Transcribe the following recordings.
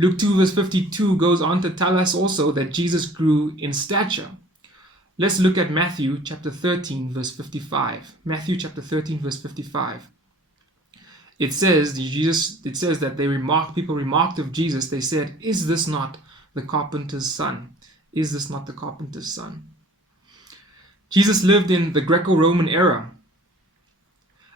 Luke 2 verse 52 goes on to tell us also that Jesus grew in stature. Let's look at Matthew chapter 13 verse 55. Matthew chapter 13 verse 55. It says that people remarked of Jesus, they said, "Is this not the carpenter's son? Is this not the carpenter's son?" Jesus lived in the Greco-Roman era,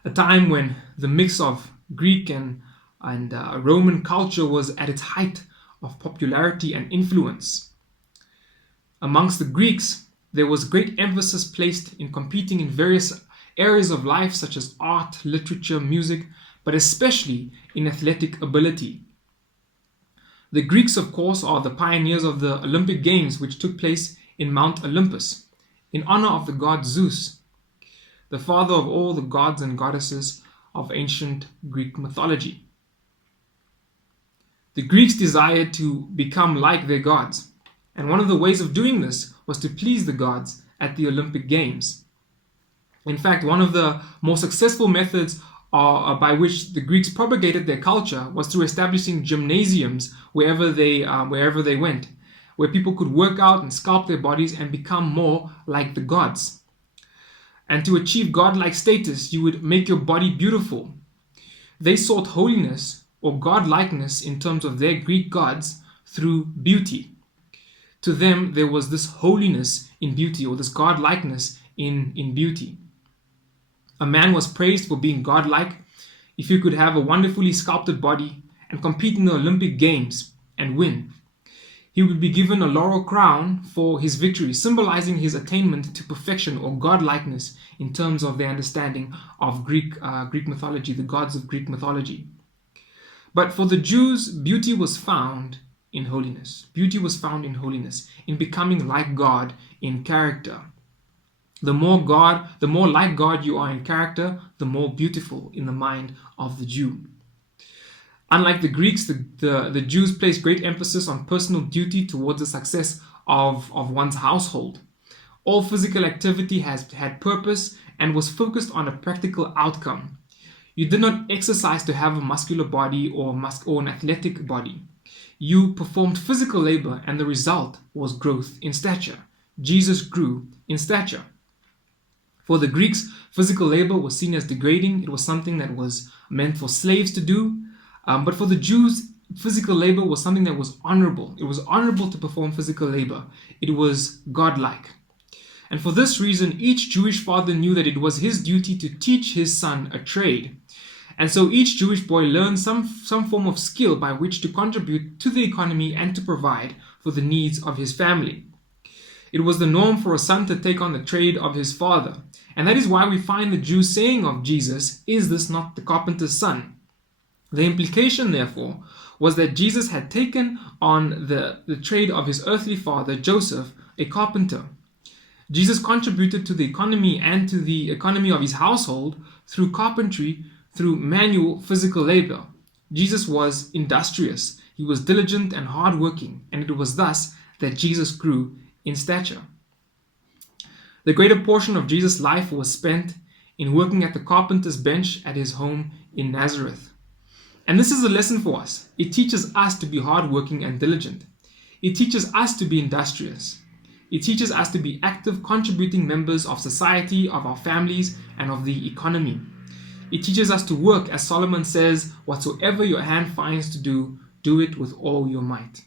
a time when the mix of Greek and Roman culture was at its height of popularity and influence. Amongst the Greeks, there was great emphasis placed in competing in various areas of life such as art, literature, music, but especially in athletic ability. The Greeks, of course, are the pioneers of the Olympic Games, which took place in Mount Olympus, in honor of the god Zeus, the father of all the gods and goddesses of ancient Greek mythology. The Greeks desired to become like their gods, and one of the ways of doing this was to please the gods at the Olympic Games. In fact, one of the more successful methods by which the Greeks propagated their culture was through establishing gymnasiums wherever they went, where people could work out and sculpt their bodies and become more like the gods. And to achieve godlike status, you would make your body beautiful. They sought holiness or godlikeness in terms of their Greek gods through beauty. To them, there was this holiness in beauty, or this godlikeness in beauty. A man was praised for being godlike if he could have a wonderfully sculpted body and compete in the Olympic Games and win. He would be given a laurel crown for his victory, symbolizing his attainment to perfection or godlikeness in terms of their understanding of Greek mythology, the gods of Greek mythology. But for the Jews, beauty was found in holiness. Beauty was found in holiness, in becoming like God in character. The more like God you are in character, the more beautiful in the mind of the Jew. Unlike the Greeks, the Jews placed great emphasis on personal duty towards the success of one's household. All physical activity had purpose and was focused on a practical outcome. You did not exercise to have a muscular body or an athletic body. You performed physical labor, and the result was growth in stature. Jesus grew in stature. For the Greeks, physical labor was seen as degrading. It was something that was meant for slaves to do. But for the Jews, physical labor was something that was honorable. It was honorable to perform physical labor. It was godlike. And for this reason, each Jewish father knew that it was his duty to teach his son a trade. And so each Jewish boy learned some form of skill by which to contribute to the economy and to provide for the needs of his family. It was the norm for a son to take on the trade of his father. And that is why we find the Jews saying of Jesus, "Is this not the carpenter's son?" The implication, therefore, was that Jesus had taken on the trade of his earthly father, Joseph, a carpenter. Jesus contributed to the economy and to the economy of his household through carpentry, through manual physical labor. Jesus was industrious. He was diligent and hardworking, and it was thus that Jesus grew in stature. The greater portion of Jesus' life was spent in working at the carpenter's bench at his home in Nazareth. And this is a lesson for us. It teaches us to be hardworking and diligent. It teaches us to be industrious. It teaches us to be active, contributing members of society, of our families, and of the economy. It teaches us to work, as Solomon says, "Whatsoever your hand finds to do, do it with all your might."